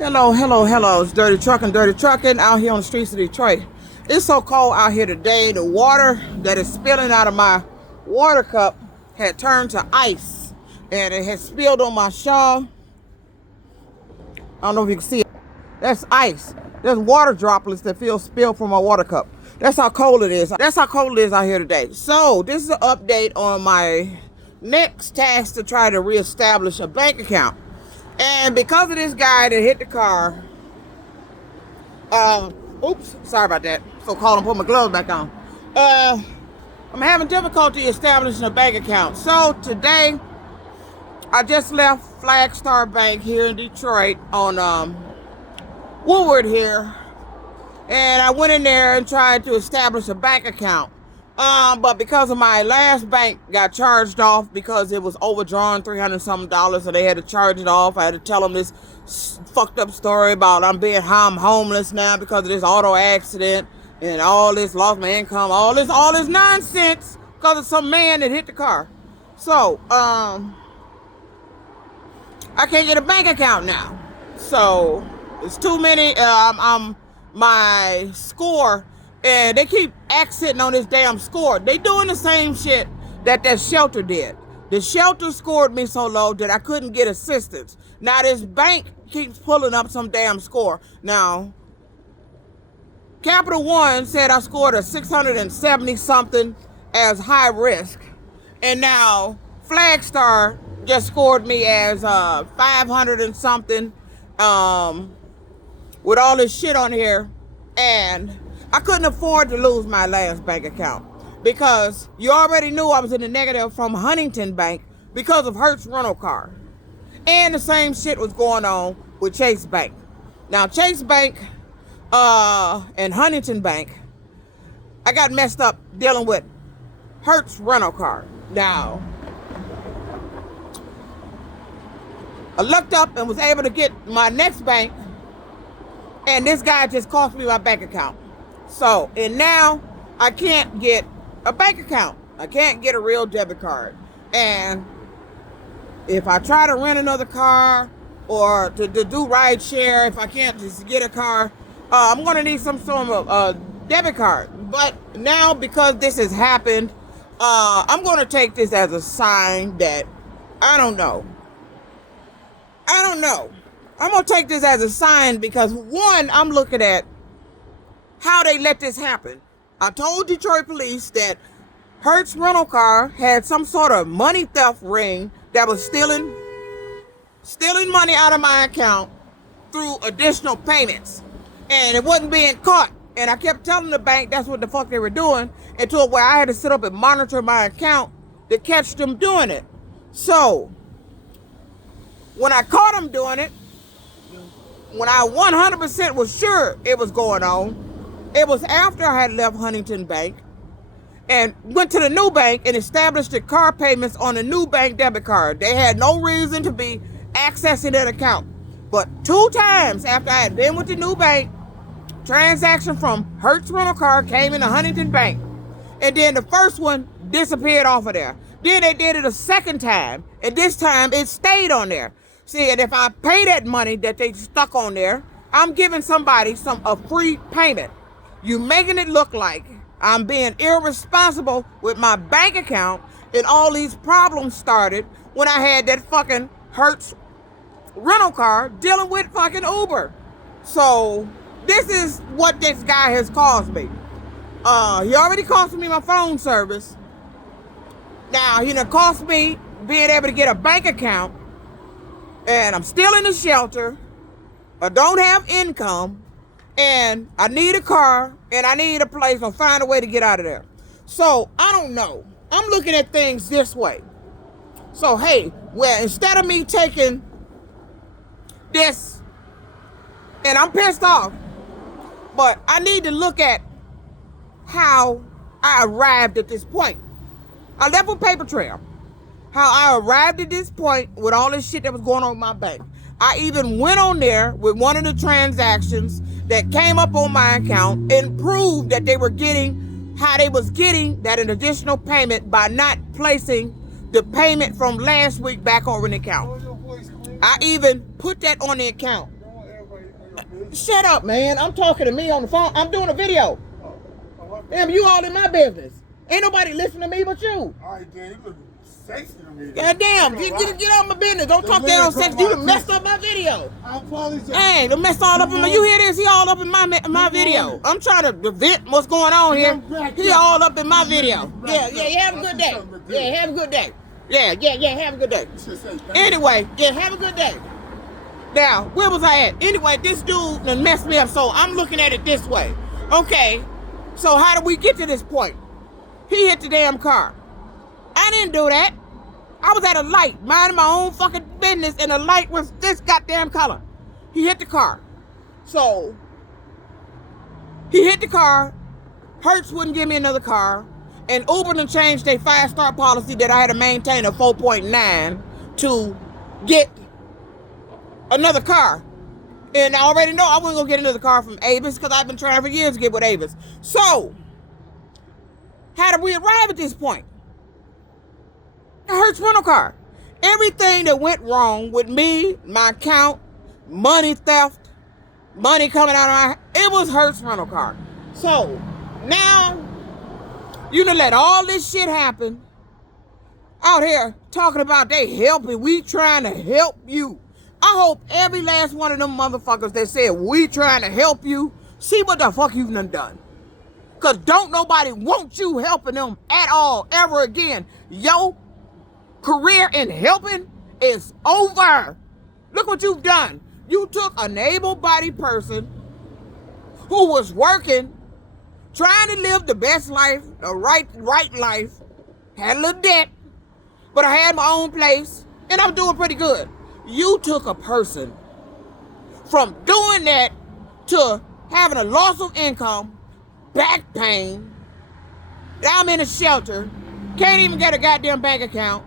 Hello, hello, hello. It's Dirty Trucking out here on the streets of Detroit. It's so cold out here today. The water that is spilling out of my water cup had turned to ice. And it has spilled on my shawl. I don't know if you can see it. That's ice. There's water droplets that feel spilled from my water cup. That's how cold it is. That's how cold it is out here today. So this is an update on my next task to try to reestablish a bank account. And because of this guy that hit the car, oops, sorry about that. So call and put my gloves back on. I'm having difficulty establishing a bank account. So today, I just left Flagstar Bank here in Detroit on Woodward here. And I went in there and tried to establish a bank account. But because of my last bank got charged off because it was overdrawn $300-something, and they had to charge it off. I had to tell them this fucked up story about I'm homeless now because of this auto accident and all this, lost my income, all this nonsense because of some man that hit the car. So, I can't get a bank account now. So, it's too many, my score, and they keep accenting on this damn score. They doing the same shit that shelter did. The shelter scored me so low that I couldn't get assistance. Now this bank keeps pulling up some damn score. Now, Capital One said I scored a 670 something as high risk. And now Flagstar just scored me as 500 and something with all this shit on here. And I couldn't afford to lose my last bank account because you already knew I was in the negative from Huntington Bank because of Hertz rental car. And the same shit was going on with Chase Bank. Now Chase Bank and Huntington Bank, I got messed up dealing with Hertz rental car. Now, I looked up and was able to get my next bank, and this guy just cost me my bank account. So, and now I can't get a bank account. I can't get a real debit card. And if I try to rent another car or to do ride share, if I can't just get a car, I'm going to need some sort of debit card. But now because this has happened, I'm going to take this as a sign that, I don't know. I'm going to take this as a sign because, one, I'm looking at how they let this happen. I told Detroit police that Hertz rental car had some sort of money theft ring that was stealing money out of my account through additional payments. And it wasn't being caught. And I kept telling the bank that's what the fuck they were doing, until where I had to sit up and monitor my account to catch them doing it. So, when I caught them doing it, when I 100% was sure it was going on, it was after I had left Huntington Bank and went to the new bank and established the car payments on the new bank debit card. They had no reason to be accessing that account. But 2 times after I had been with the new bank, transaction from Hertz rental car came into Huntington Bank. And then the first one disappeared off of there. Then they did it a second time, and this time it stayed on there. See, and if I pay that money that they stuck on there, I'm giving somebody a free payment. You making it look like I'm being irresponsible with my bank account, and all these problems started when I had that fucking Hertz rental car dealing with fucking Uber. So this is what this guy has caused me. He already cost me my phone service. Now he done cost me being able to get a bank account, and I'm still in the shelter. I don't have income. And I need a car, and I need a place, or find a way to get out of there. So, I don't know. I'm looking at things this way. So, hey, well, instead of me taking this, and I'm pissed off, but I need to look at how I arrived at this point. I left a paper trail. How I arrived at this point with all this shit that was going on with my bank. I even went on there with one of the transactions that came up on my account and proved that they were getting that an additional payment by not placing the payment from last week back on the account. I even put that on the account. Shut up, man. I'm talking to me on the phone. I'm doing a video. Damn, you all in my business. Ain't nobody listening to me but you. All right, Dan, you look sexy to me. God damn, get out of my business. Don't talk that on sex. You done messed up my video. I apologize. Hey, done messed all up in my, you hear this? He all up in my video. I'm trying to vent what's going on here. He all up in my video. Yeah, have a good day. Yeah, have a good day. Yeah, have a good day. Anyway, have a good day. Now, where was I at? Anyway, this dude done messed me up, so I'm looking at it this way. Okay, so how did we get to this point? He hit the damn car. I didn't do that. I was at a light, minding my own fucking business, and the light was this goddamn color. He hit the car. So, he hit the car. Hertz wouldn't give me another car. And Uber done changed their 5-star policy that I had to maintain a 4.9 to get another car. And I already know I wasn't going to get another car from Avis because I've been trying for years to get with Avis. So, how did we arrive at this point? A Hertz rental car. Everything that went wrong with me, my account, money theft, money coming out of it was Hertz rental car. So, now, you done let all this shit happen out here talking about they helping, we trying to help you. I hope every last one of them motherfuckers that said we trying to help you, see what the fuck you've done. Because don't nobody want you helping them at all, ever again. Your career in helping is over. Look what you've done. You took an able-bodied person who was working, trying to live the best life, the right life, had a little debt, but I had my own place, and I'm doing pretty good. You took a person from doing that to having a loss of income, back pain, I'm in a shelter, can't even get a goddamn bank account,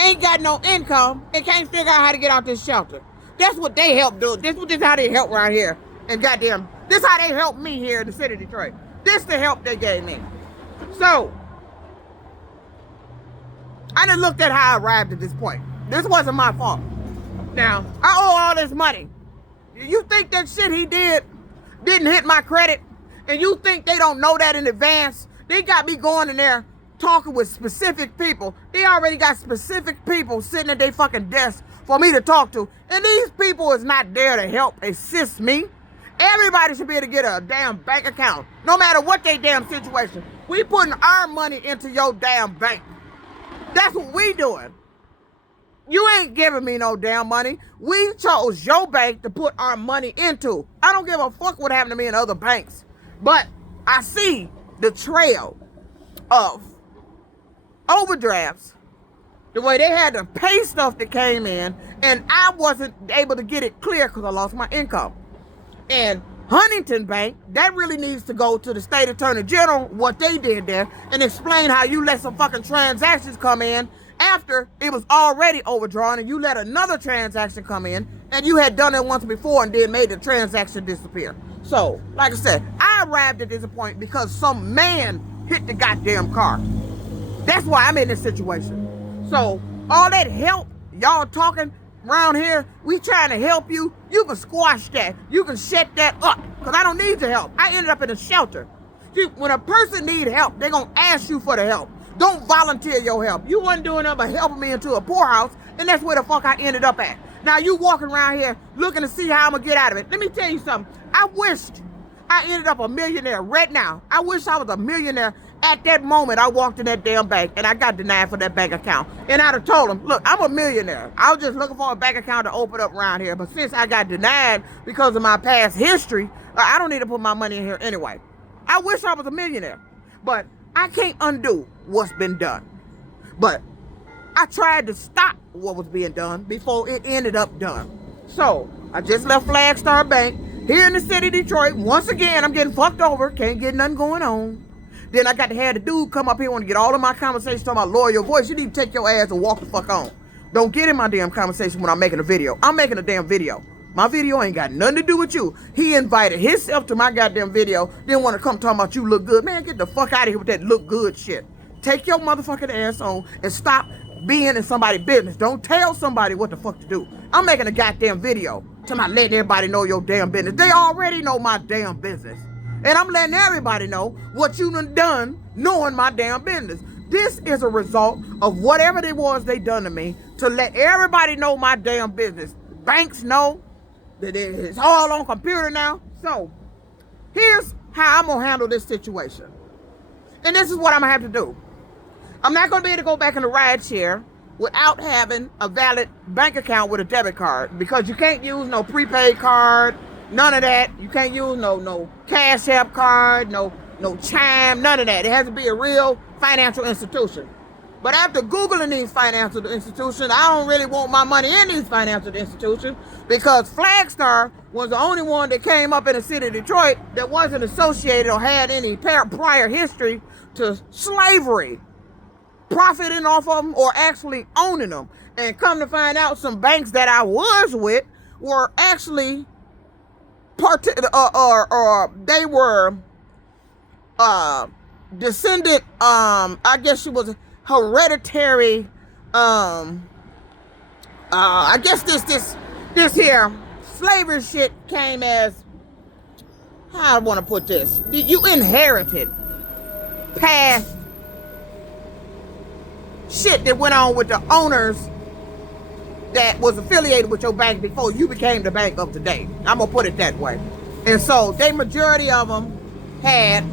ain't got no income, and can't figure out how to get out this shelter. That's what they help do. This is how they help right here. And goddamn, this how they help me here in the city of Detroit. This the help they gave me. So, I done looked at how I arrived at this point. This wasn't my fault. Now, I owe all this money. You think that shit he didn't hit my credit? And you think they don't know that in advance? They got me going in there talking with specific people. They already got specific people sitting at their fucking desk for me to talk to. And these people is not there to help assist me. Everybody should be able to get a damn bank account, no matter what their damn situation. We putting our money into your damn bank. That's what we doing. You ain't giving me no damn money. We chose your bank to put our money into. I don't give a fuck what happened to me in other banks. But I see the trail of overdrafts, the way they had to pay stuff that came in, and I wasn't able to get it clear because I lost my income. And Huntington Bank, that really needs to go to the state attorney general, what they did there, and explain how you let some fucking transactions come in after it was already overdrawn, and you let another transaction come in, and you had done it once before and then made the transaction disappear. So, like I said, I arrived at this point because some man hit the goddamn car. That's why I'm in this situation. So, all that help, y'all talking around here, we trying to help you, you can squash that. You can shut that up, because I don't need your help. I ended up in a shelter. See, when a person need help, they're going to ask you for the help. Don't volunteer your help. You wasn't doing nothing but helping me into a poorhouse, and that's where the fuck I ended up at. Now you walking around here looking to see how I'm going to get out of it. Let me tell you something. I wished I ended up a millionaire right now. I wish I was a millionaire at that moment I walked in that damn bank and I got denied for that bank account. And I'd have told them, look, I'm a millionaire. I was just looking for a bank account to open up around here. But since I got denied because of my past history, I don't need to put my money in here anyway. I wish I was a millionaire. But I can't undo what's been done. But I tried to stop what was being done before it ended up done. So I just left Flagstar Bank here in the city of Detroit. Once again, I'm getting fucked over. Can't get nothing going on. Then I got to have the dude come up here want to get all of my conversations talking about lower your voice. You need to take your ass and walk the fuck on. Don't get in my damn conversation when I'm making a video. I'm making a damn video. My video ain't got nothing to do with you. He invited himself to my goddamn video. Then want to come talking about you look good. Man, get the fuck out of here with that look good shit. Take your motherfucking ass on and stop being in somebody's business. Don't tell somebody what the fuck to do. I'm making a goddamn video to my letting everybody know your damn business. They already know my damn business. And I'm letting everybody know what you done knowing my damn business. This is a result of whatever it was they done to me to let everybody know my damn business. Banks know that it's all on computer now. So here's how I'm going to handle this situation. And this is what I'm going to have to do. I'm not going to be able to go back in the ride share without having a valid bank account with a debit card, because you can't use no prepaid card, none of that. You can't use no Cash App card, no Chime, none of that. It has to be a real financial institution. But after Googling these financial institutions, I don't really want my money in these financial institutions, because Flagstar was the only one that came up in the city of Detroit that wasn't associated or had any prior history to slavery, profiting off of them or actually owning them. And come to find out, some banks that I was with were actually they were descended, I guess she was hereditary, I guess this here slavery shit came as, how I want to put this, you inherited past shit that went on with the owners that was affiliated with your bank before you became the bank of today. I'm gonna put it that way. And so they majority of them had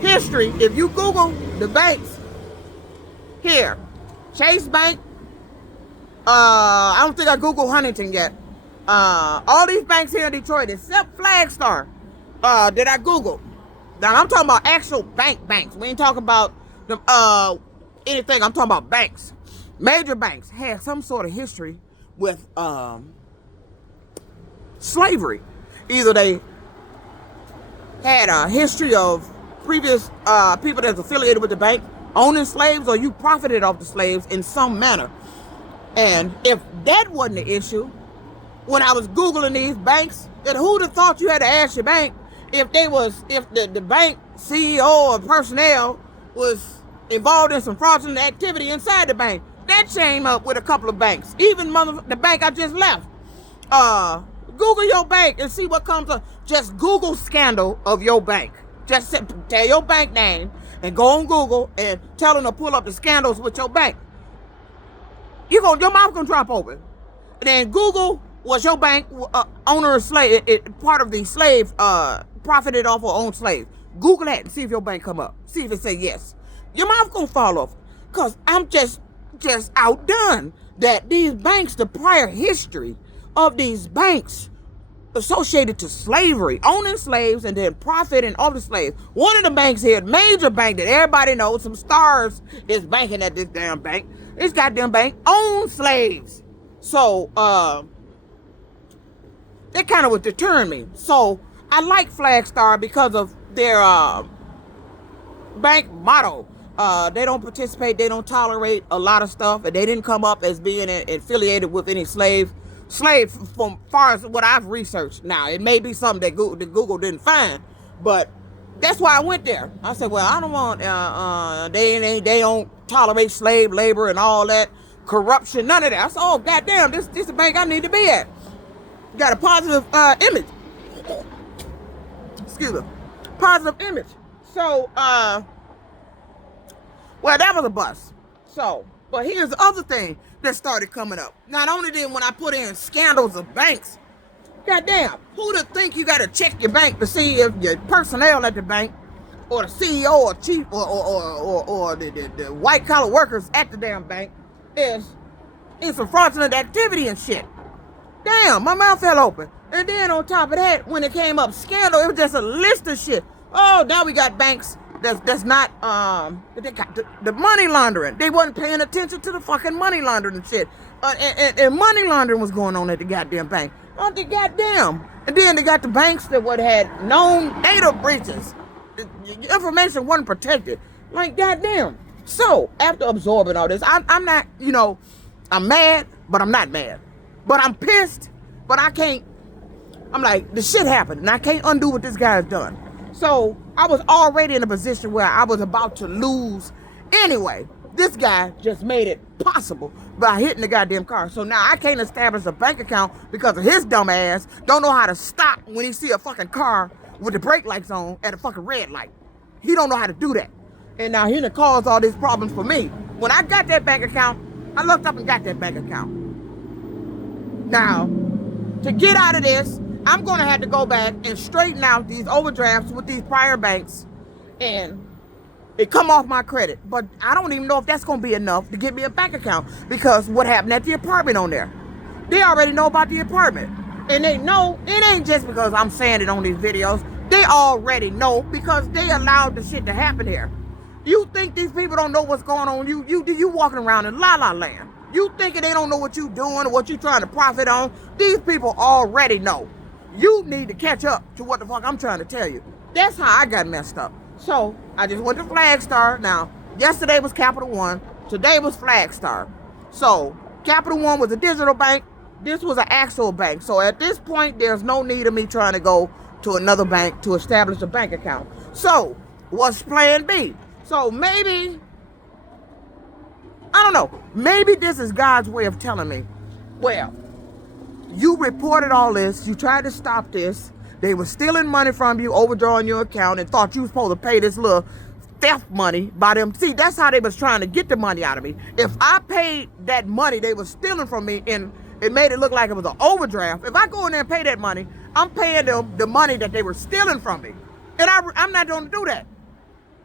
history. If you Google the banks here, Chase Bank, I don't think I Googled Huntington yet. All these banks here in Detroit, except Flagstar, that I Googled. Now I'm talking about actual banks. We ain't talking about the anything. I'm talking about banks. Major banks had some sort of history with slavery. Either they had a history of previous people that's affiliated with the bank owning slaves, or you profited off the slaves in some manner. And if that wasn't the issue, when I was Googling these banks, then who'd have thought you had to ask your bank if the bank CEO or personnel was involved in some fraudulent activity inside the bank. That came up with a couple of banks. Even the bank I just left. Google your bank and see what comes up. Just Google scandal of your bank. Just tell your bank name and go on Google and tell them to pull up the scandals with your bank. Your mouth gonna drop open. And then Google, was your bank owner of slave, part of the slave, profited off or owned slaves. Google that and see if your bank come up. See if it say yes. Your mouth gonna fall off. Cause I'm just outdone that these banks, the prior history of these banks associated to slavery, owning slaves and then profiting off the slaves. One of the banks here, major bank that everybody knows, some stars is banking at this damn bank. This goddamn bank owns slaves. So that kind of would deter me. So I like Flagstar because of their bank motto. They don't participate, they don't tolerate a lot of stuff, and they didn't come up as being affiliated with any slave from far as what I've researched. Now, it may be something that Google didn't find, but that's why I went there. I said, well, I don't want, they don't tolerate slave labor and all that, corruption, none of that. I said, oh, goddamn, this is the bank I need to be at. Got a positive image. Excuse me. Positive image. So, well, that was a bust. So, but here's the other thing that started coming up. Not only did when I put in scandals of banks, goddamn, who'd have think you got to check your bank to see if your personnel at the bank, or the CEO or chief, or the white collar workers at the damn bank is in some fraudulent activity and shit. Damn, my mouth fell open. And then on top of that, when it came up scandal, it was just a list of shit. Oh, now we got banks that's not they got the money laundering. They wasn't paying attention to the fucking money laundering and shit. And money laundering was going on at the goddamn bank. Oh, the goddamn. And then they got the banks that had known data breaches. The information wasn't protected. Like, goddamn. So, after absorbing all this, I'm not, I'm mad, but I'm not mad. But I'm pissed, but I can't. I'm like, the shit happened, and I can't undo what this guy has done. So I was already in a position where I was about to lose anyway. This guy just made it possible by hitting the goddamn car. So now I can't establish a bank account because of his dumb ass don't know how to stop when he see a fucking car with the brake lights on at a fucking red light. He don't know how to do that. And now he done caused all these problems for me. When I got that bank account, I looked up and got that bank account. Now, to get out of this, I'm going to have to go back and straighten out these overdrafts with these prior banks and it come off my credit. But I don't even know if that's going to be enough to get me a bank account because what happened at the apartment on there. They already know about the apartment. And they know it ain't just because I'm saying it on these videos. They already know because they allowed the shit to happen here. You think these people don't know what's going on? You walking around in la la land. You thinking they don't know what you doing or what you trying to profit on? These people already know. You need to catch up to what the fuck I'm trying to tell you. That's how I got messed up. So I just went to Flagstar. Now, yesterday was Capital One. Today was Flagstar. So Capital One was a digital bank. This was an actual bank. So at this point, there's no need of me trying to go to another bank to establish a bank account. So what's plan B? So maybe, I don't know, maybe this is God's way of telling me, well, you reported all this, you tried to stop this, they were stealing money from you, overdrawing your account, and thought you were supposed to pay this little theft money by them. See, that's how they was trying to get the money out of me. If I paid that money they were stealing from me and it made it look like it was an overdraft, if I go in there and pay that money, I'm paying them the money that they were stealing from me. And I'm not going to do that.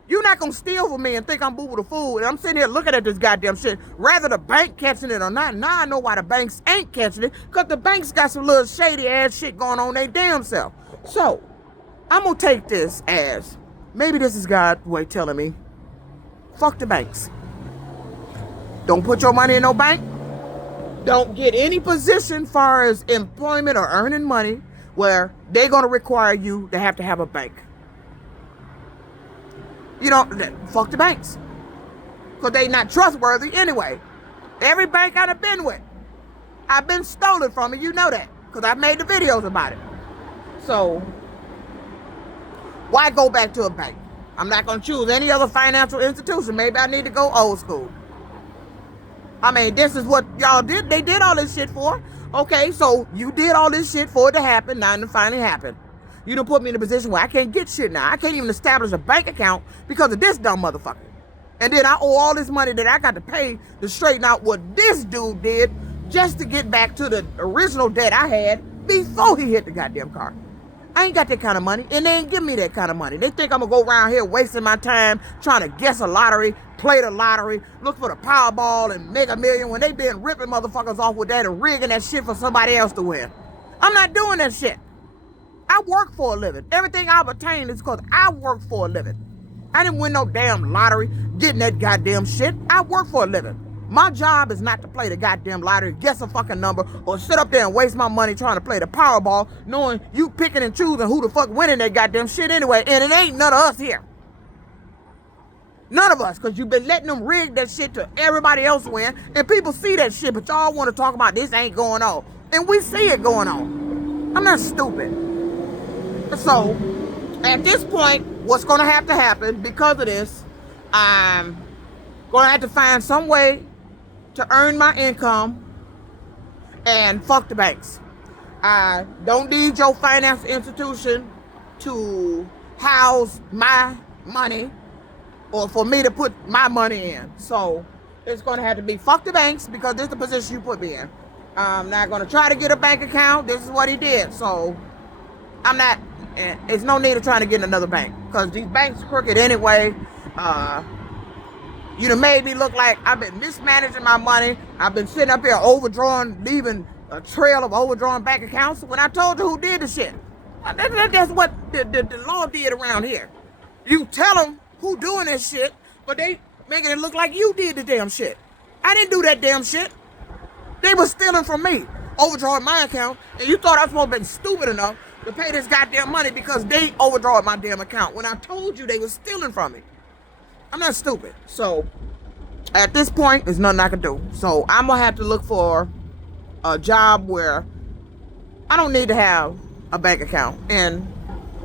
You're not going to steal from me and think I'm boo-boo the fool. And I'm sitting here looking at this goddamn shit. Rather the bank catching it or not. Now I know why the banks ain't catching it. Because the banks got some little shady ass shit going on their damn self. So, I'm going to take this as, maybe this is God's way telling me, fuck the banks. Don't put your money in no bank. Don't get any position far as employment or earning money where they're going to require you to have a bank. You know, fuck the banks. Because they not trustworthy anyway. Every bank I've been with, I've been stolen from, and you know that. Because I've made the videos about it. So, why go back to a bank? I'm not going to choose any other financial institution. Maybe I need to go old school. I mean, this is what y'all did. They did all this shit for. Okay, so you did all this shit for it to happen. Now it finally happened. You done put me in a position where I can't get shit now. I can't even establish a bank account because of this dumb motherfucker. And then I owe all this money that I got to pay to straighten out what this dude did just to get back to the original debt I had before he hit the goddamn car. I ain't got that kind of money, and they ain't give me that kind of money. They think I'm gonna go around here wasting my time trying to guess a lottery, play the lottery, look for the Powerball and Mega Million when they been ripping motherfuckers off with that and rigging that shit for somebody else to win. I'm not doing that shit. I work for a living. Everything I've attained is because I work for a living. I didn't win no damn lottery getting that goddamn shit. I work for a living. My job is not to play the goddamn lottery, guess a fucking number, or sit up there and waste my money trying to play the Powerball, knowing you picking and choosing who the fuck winning that goddamn shit anyway, and it ain't none of us here. None of us, because you've been letting them rig that shit to everybody else win, and people see that shit, but y'all want to talk about this ain't going on. And we see it going on. I'm not stupid. So, at this point, what's going to have to happen because of this, I'm going to have to find some way to earn my income and fuck the banks. I don't need your financial institution to house my money or for me to put my money in. So it's going to have to be fuck the banks because this is the position you put me in. I'm not going to try to get a bank account. This is what he did. So I'm not, it's no need of trying to get another bank because these banks are crooked anyway. You done made me look like I've been mismanaging my money. I've been sitting up here overdrawing, leaving a trail of overdrawn bank accounts when I told you who did the shit. That's what the law did around here. You tell them who doing this shit, but they making it look like you did the damn shit. I didn't do that damn shit. They was stealing from me, overdrawing my account, and you thought I was supposed to be stupid enough to pay this goddamn money because they overdrawed my damn account when I told you they was stealing from me. I'm not stupid. So, at this point, there's nothing I can do. So, I'm going to have to look for a job where I don't need to have a bank account. And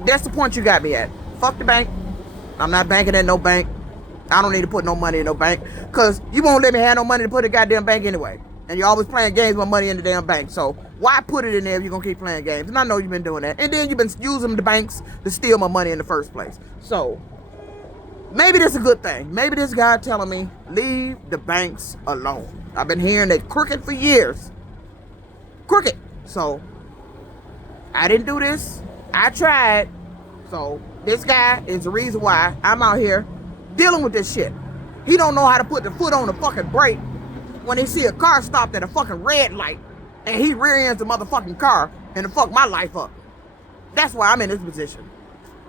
that's the point you got me at. Fuck the bank. I'm not banking at no bank. I don't need to put no money in no bank because you won't let me have no money to put in the goddamn bank anyway. And you're always playing games with money in the damn bank. So why put it in there if you're going to keep playing games? And I know you've been doing that. And then you've been using the banks to steal my money in the first place. So maybe this is a good thing. Maybe this guy telling me, leave the banks alone. I've been hearing that crooked for years. Crooked. So I didn't do this. I tried. So this guy is the reason why I'm out here dealing with this shit. He don't know how to put the foot on the fucking brake when he see a car stopped at a fucking red light and he rear ends the motherfucking car and to fuck my life up. That's why I'm in this position.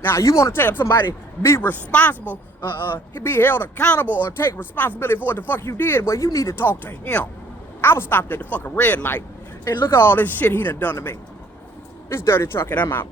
Now you want to tell somebody be responsible, be held accountable or take responsibility for what the fuck you did, well you need to talk to him. I was stopped at the fucking red light and look at all this shit he done to me. This dirty truck and I'm out.